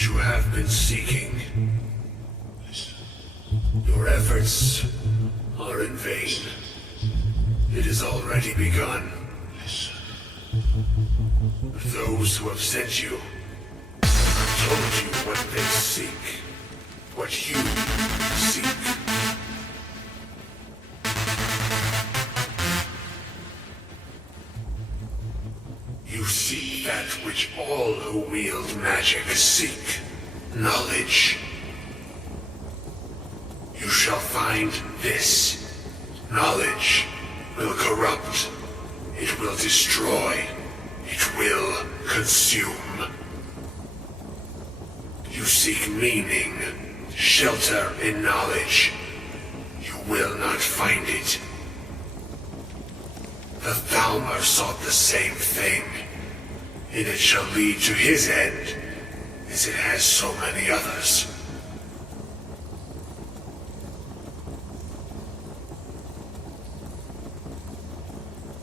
which you have been seeking. Your efforts are in vain. It has already begun. Those who have sent you told you what they seek, what you seek. You seek that which all who wield magic seek, knowledge. You shall find this. Knowledge will corrupt. It will destroy. It will consume. You seek meaning, shelter in knowledge. You will not find it. The Thalmor sought the same thing, and it shall lead to his end, as it has so many others.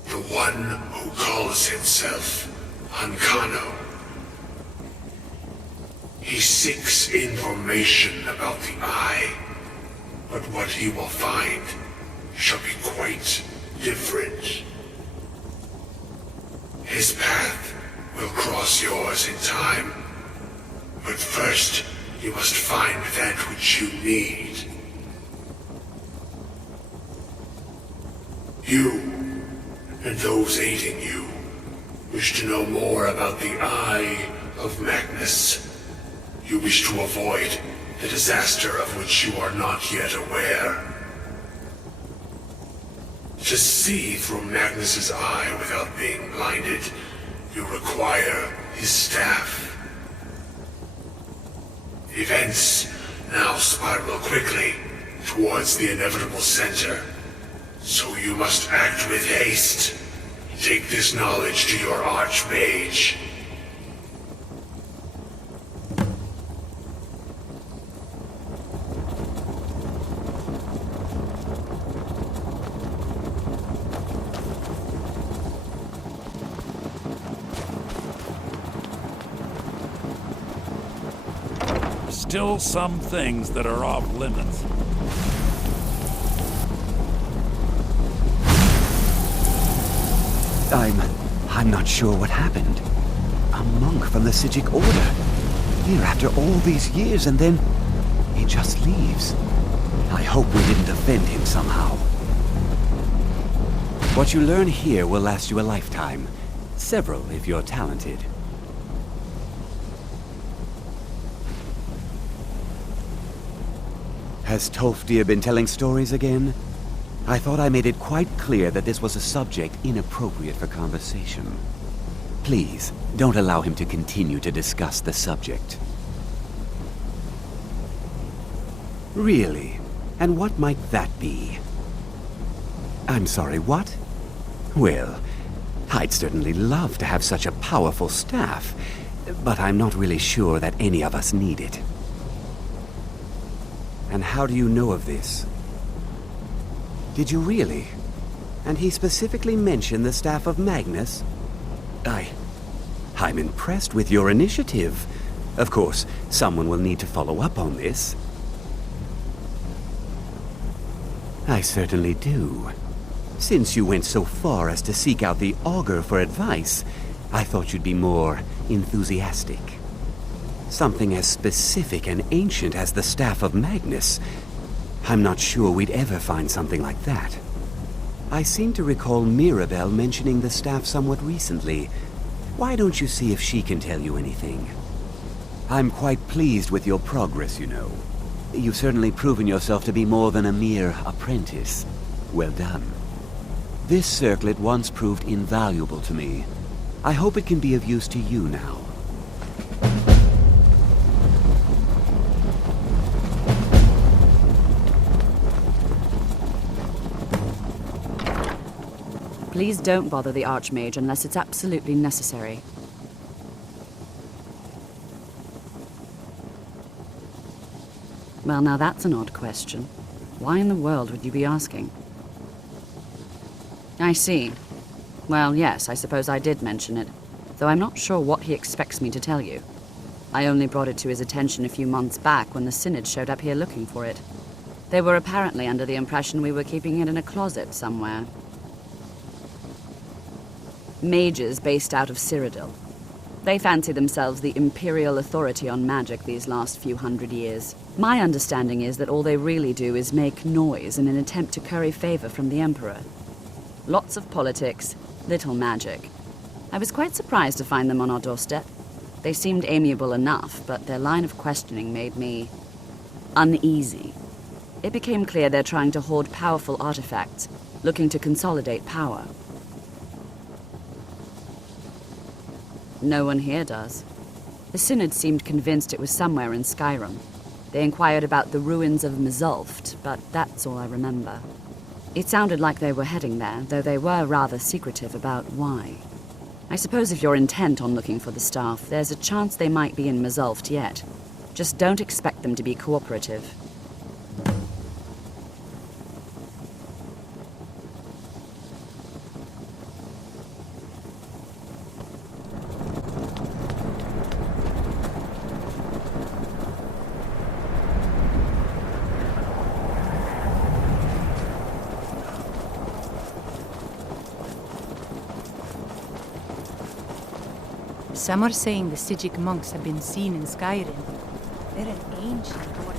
The one who calls himself Ancano. He seeks information about the Eye, but what he will find shall be quite different. His path will cross yours in time, but first you must find that which you need. You and those aiding you wish to know more about the Eye of Magnus. You wish to avoid the disaster of which you are not yet aware. To see through Magnus's eye without being blinded, you require his staff. Events now spiral quickly towards the inevitable center, so you must act with haste. Take this knowledge to your Archmage. Still some things that are off limits. I'm not sure what happened. A monk from the Psijic Order. Here after all these years, and then he just leaves. I hope we didn't offend him somehow. What you learn here will last you a lifetime. Several, if you're talented. Has Tolfdir been telling stories again? I thought I made it quite clear that this was a subject inappropriate for conversation. Please, don't allow him to continue to discuss the subject. Really? And what might that be? I'm sorry, what? Well, I'd certainly love to have such a powerful staff, but I'm not really sure that any of us need it. And how do you know of this? Did you really? And he specifically mentioned the staff of Magnus? I'm impressed with your initiative. Of course, someone will need to follow up on this. I certainly do. Since you went so far as to seek out the Augur for advice, I thought you'd be more enthusiastic. Something as specific and ancient as the Staff of Magnus. I'm not sure we'd ever find something like that. I seem to recall Mirabelle mentioning the staff somewhat recently. Why don't you see if she can tell you anything? I'm quite pleased with your progress, you know. You've certainly proven yourself to be more than a mere apprentice. Well done. This circlet once proved invaluable to me. I hope it can be of use to you now. Please don't bother the Archmage unless it's absolutely necessary. Well, now that's an odd question. Why in the world would you be asking? I see. Well, yes, I suppose I did mention it, though I'm not sure what he expects me to tell you. I only brought it to his attention a few months back when the Synod showed up here looking for it. They were apparently under the impression we were keeping it in a closet somewhere. Mages based out of Cyrodiil. They fancy themselves the imperial authority on magic these last few hundred years. My understanding is that all they really do is make noise in an attempt to curry favor from the Emperor. Lots of politics, little magic. I was quite surprised to find them on our doorstep. They seemed amiable enough, but their line of questioning made me uneasy. It became clear they're trying to hoard powerful artifacts, looking to consolidate power. No one here does. The Synod seemed convinced it was somewhere in Skyrim. They inquired about the ruins of Mzulft, but that's all I remember. It sounded like they were heading there, though they were rather secretive about why. I suppose if you're intent on looking for the staff, there's a chance they might be in Mzulft yet. Just don't expect them to be cooperative. Some are saying the Sijic monks have been seen in Skyrim. They're an ancient order.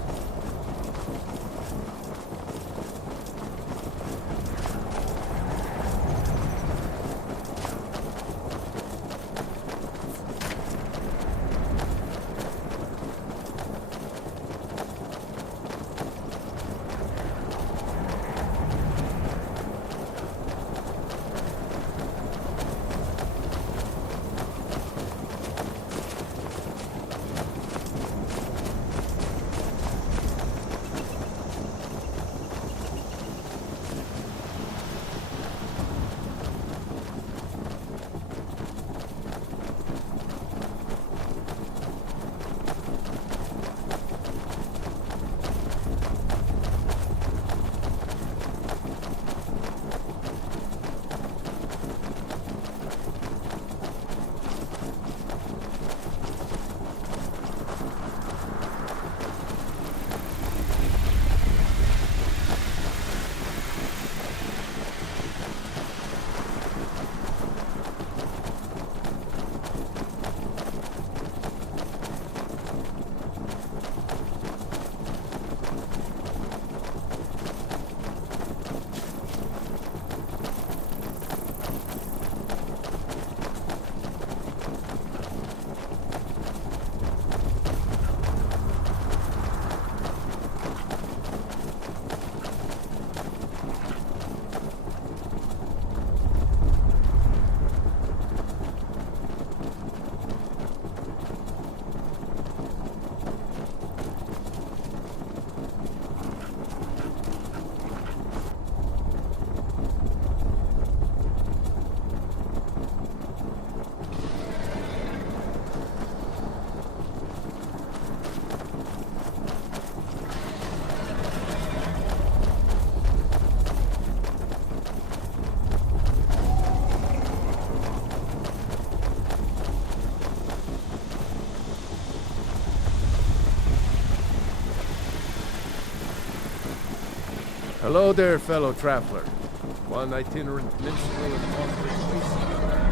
Hello there, fellow traveler. One itinerant minstrel and wandering wasteland.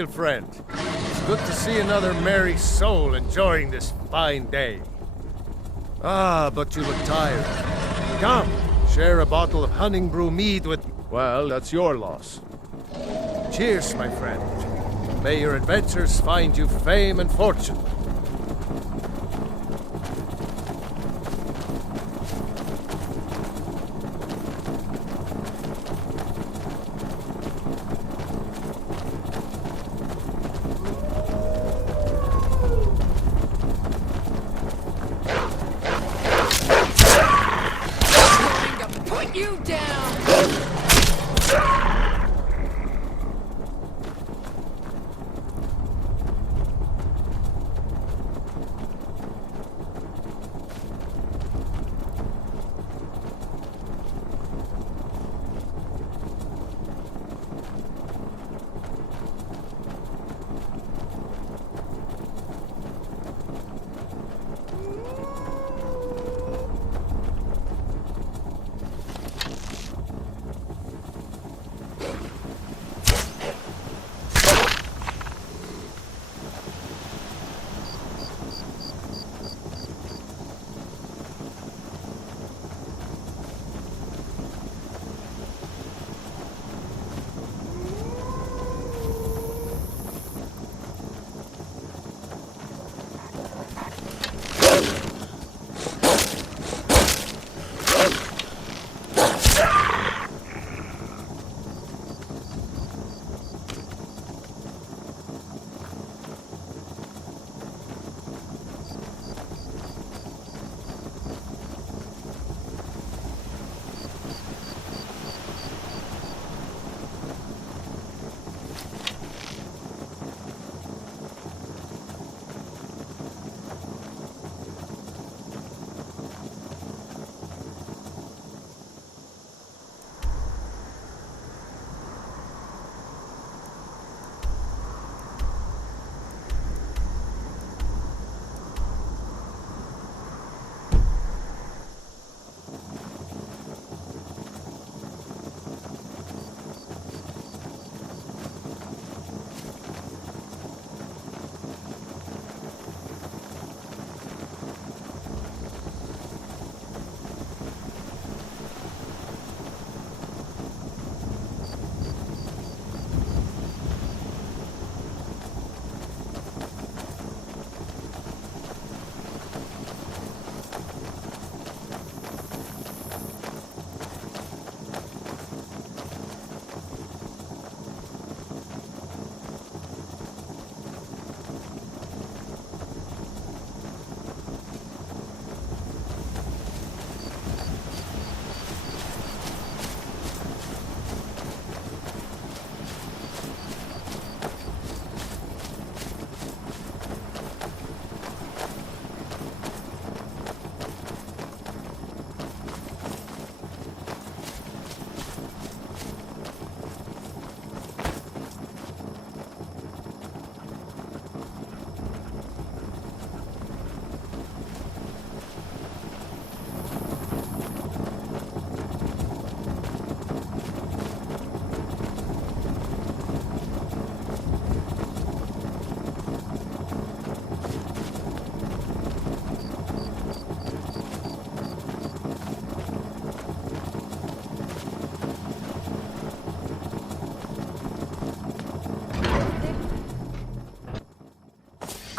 hail, friend. It's good to see another merry soul enjoying this fine day. Ah, but you look tired. Come, share a bottle of Honningbrew mead with... Well, that's your loss. Cheers, my friend. May your adventures find you fame and fortune. Put you down!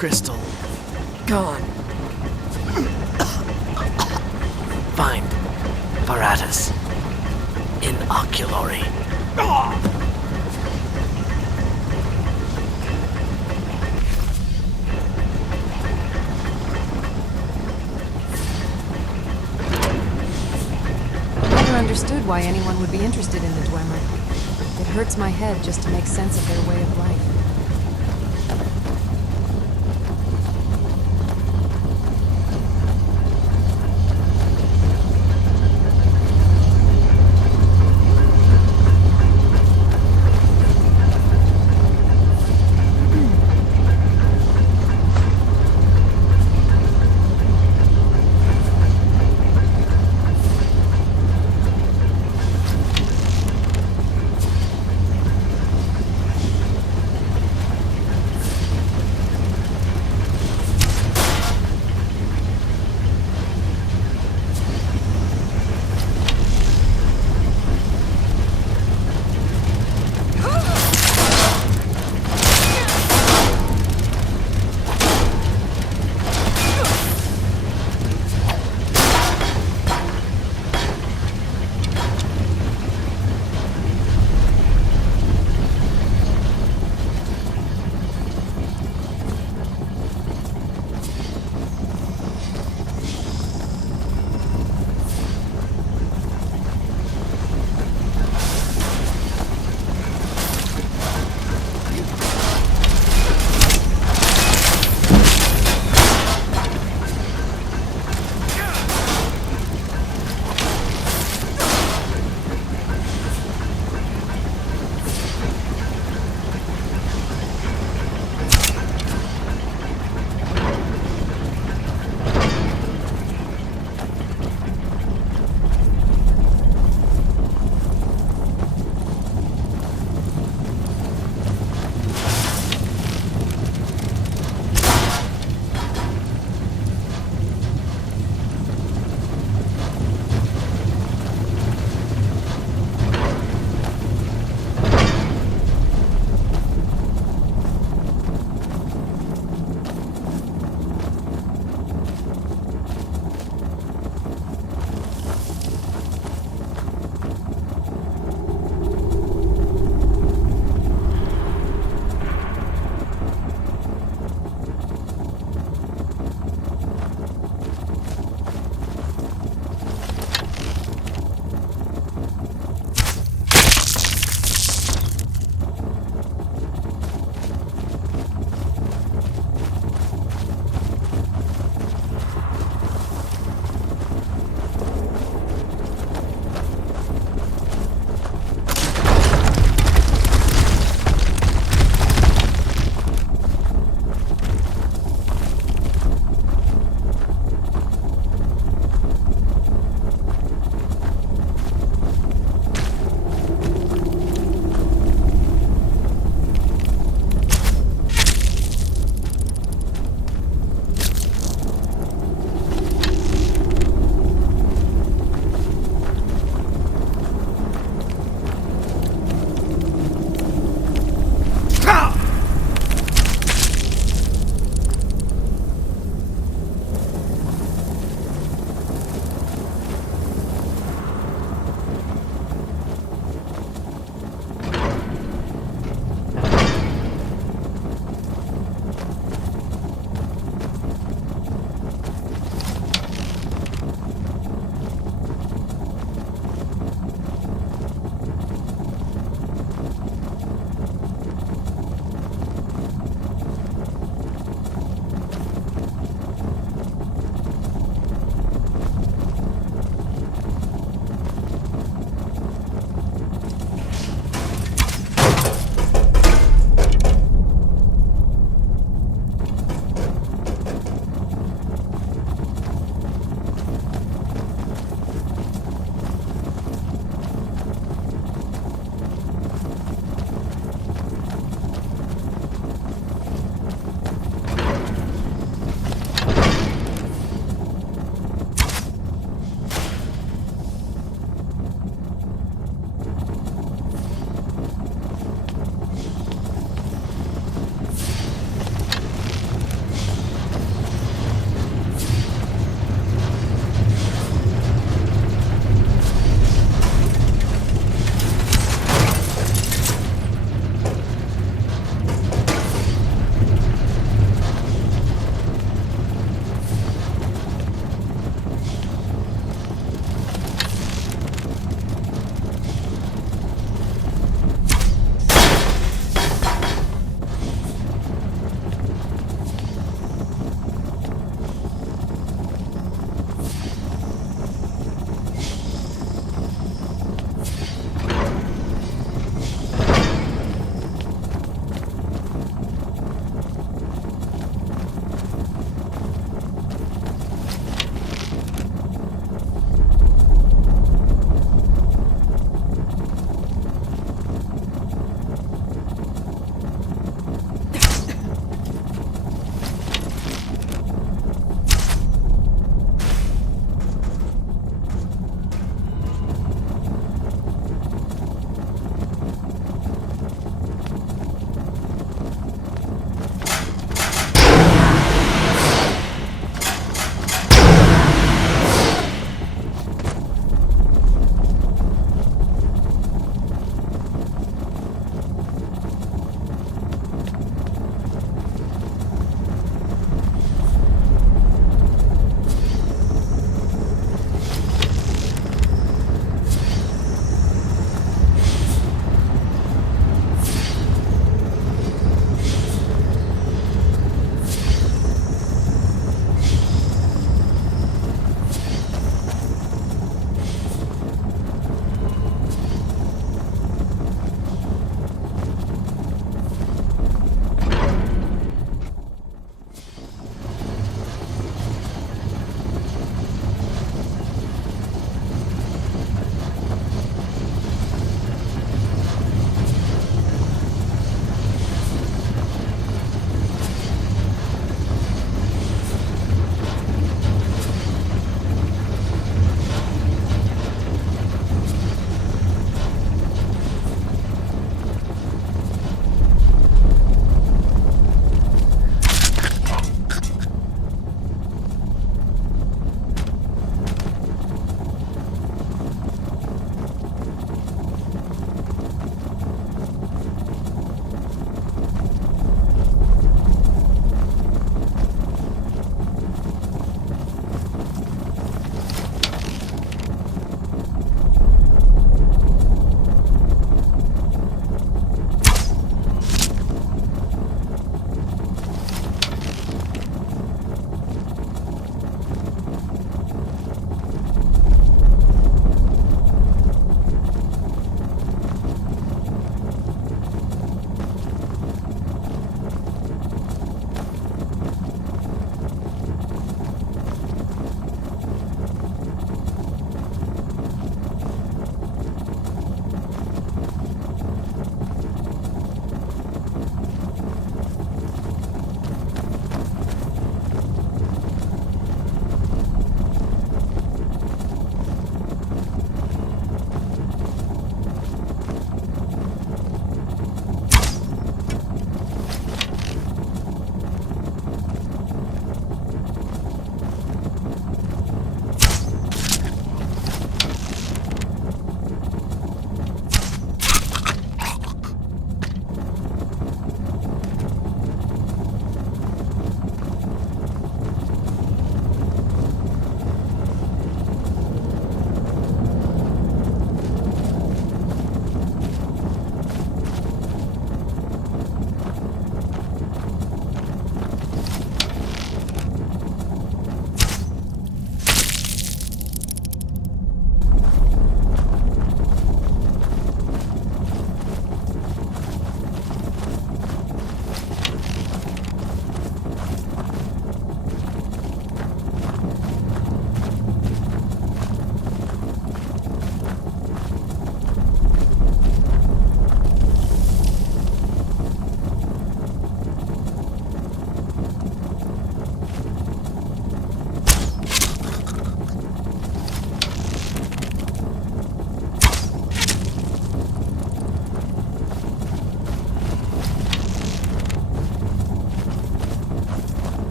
Crystal. Gone. Find Paratus. In Oculory. Never understood why anyone would be interested in the Dwemer. It hurts my head just to make sense of their way of life.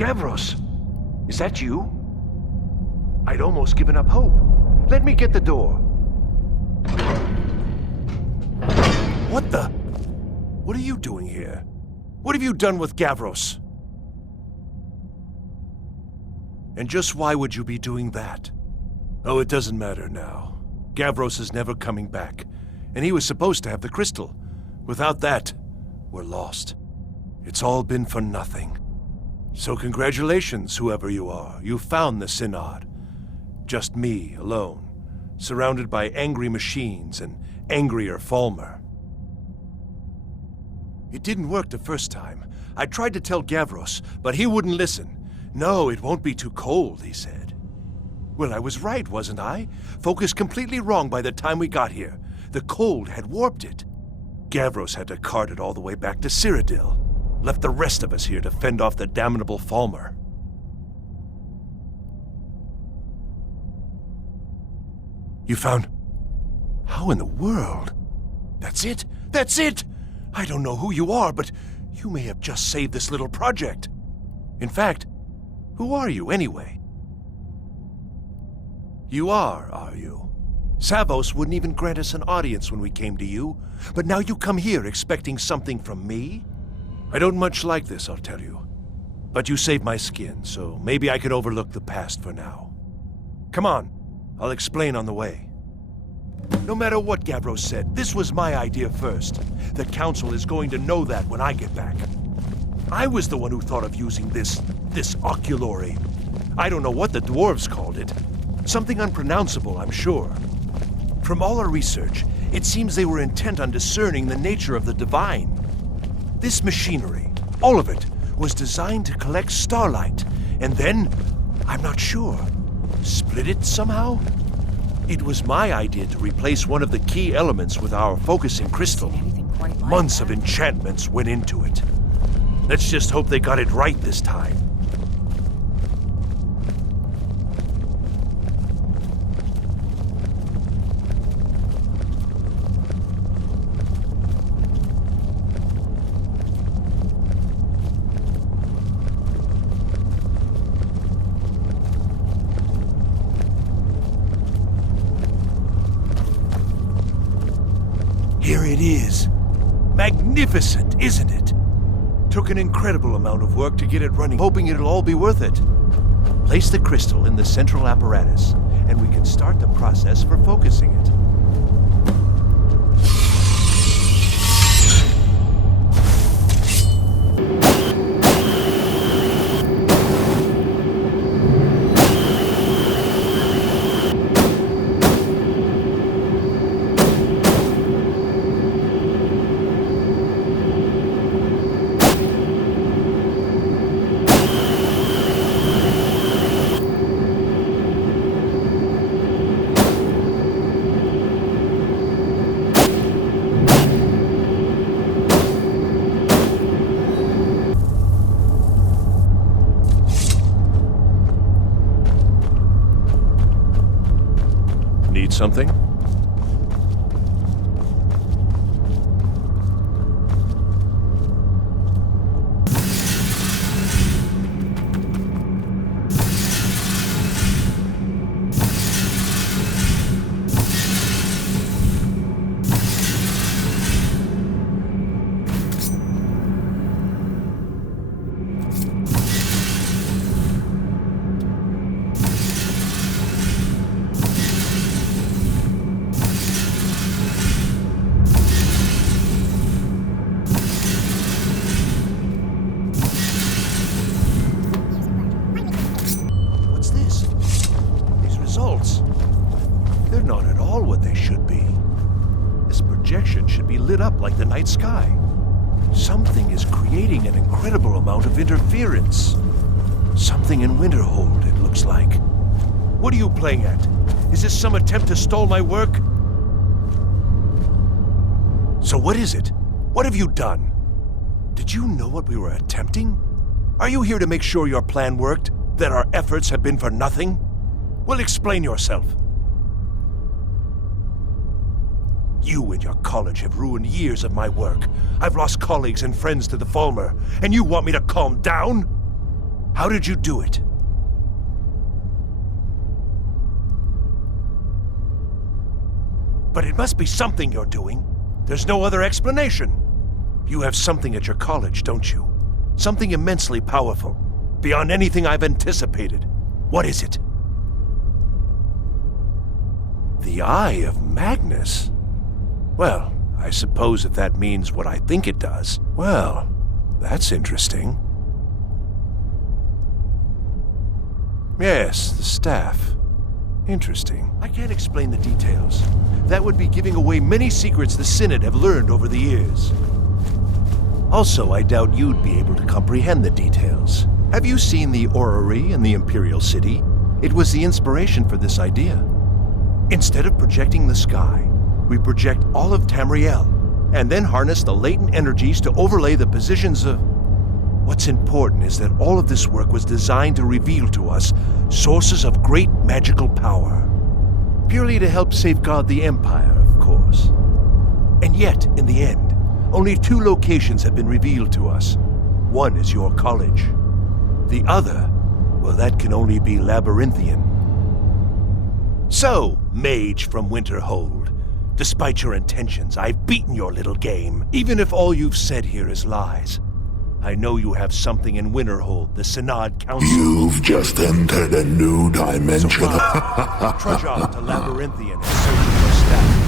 Gavros, is that you? I'd almost given up hope. Let me get the door. What the? What are you doing here? What have you done with Gavros? And just why would you be doing that? Oh, it doesn't matter now. Gavros is never coming back, and he was supposed to have the crystal. Without that, we're lost. It's all been for nothing. So congratulations, whoever you are. You found the Synod. Just me, alone, surrounded by angry machines and angrier Falmer. It didn't work the first time. I tried to tell Gavros, but he wouldn't listen. No, it won't be too cold, he said. Well, I was right, wasn't I? Focused completely wrong by the time we got here. The cold had warped it. Gavros had to cart it all the way back to Cyrodiil. Left the rest of us here to fend off the damnable Falmer. You found... How in the world? That's it? That's it! I don't know who you are, but you may have just saved this little project. In fact, who are you anyway? You are you? Savos wouldn't even grant us an audience when we came to you, but now you come here expecting something from me? I don't much like this, I'll tell you. But you saved my skin, so maybe I can overlook the past for now. Come on, I'll explain on the way. No matter what Gavros said, this was my idea first. The Council is going to know that when I get back. I was the one who thought of using this oculory. I don't know what the dwarves called it. Something unpronounceable, I'm sure. From all our research, it seems they were intent on discerning the nature of the divine. This machinery, all of it, was designed to collect starlight, and then, I'm not sure, split it somehow? It was my idea to replace one of the key elements with our focusing crystal. Months of enchantments went into it. Let's just hope they got it right this time. Here it is. Magnificent, isn't it? Took an incredible amount of work to get it running, hoping it'll all be worth it. Place the crystal in the central apparatus, and we can start the process for focusing it. Need something? What's this? These results. They're not at all what they should be. This projection should be lit up like the night sky. Something is creating an incredible amount of interference. Something in Winterhold, it looks like. What are you playing at? Is this some attempt to stall my work? So what is it? What have you done? Did you know what we were attempting? Are you here to make sure your plan worked? That our efforts have been for nothing? Well, explain yourself. You and your college have ruined years of my work. I've lost colleagues and friends to the Falmer, and you want me to calm down? How did you do it? But it must be something you're doing. There's no other explanation. You have something at your college, don't you? Something immensely powerful, beyond anything I've anticipated. What is it? The Eye of Magnus? Well, I suppose if that means what I think it does, well, that's interesting. Yes, the staff. Interesting. I can't explain the details. That would be giving away many secrets the Synod have learned over the years. Also, I doubt you'd be able to comprehend the details. Have you seen the orrery in the Imperial City? It was the inspiration for this idea. Instead of projecting the sky, we project all of Tamriel, and then harness the latent energies to overlay the positions of... What's important is that all of this work was designed to reveal to us sources of great magical power. Purely to help safeguard the Empire, of course. And yet, in the end, only 2 locations have been revealed to us. One is your college. The other, well, that can only be Labyrinthian. So, mage from Winterhold, despite your intentions, I've beaten your little game, even if all you've said here is lies. I know you have something in Winterhold, the Synod Council. You've just entered a new dimension. So trudge off to Labyrinthian and search for your staff.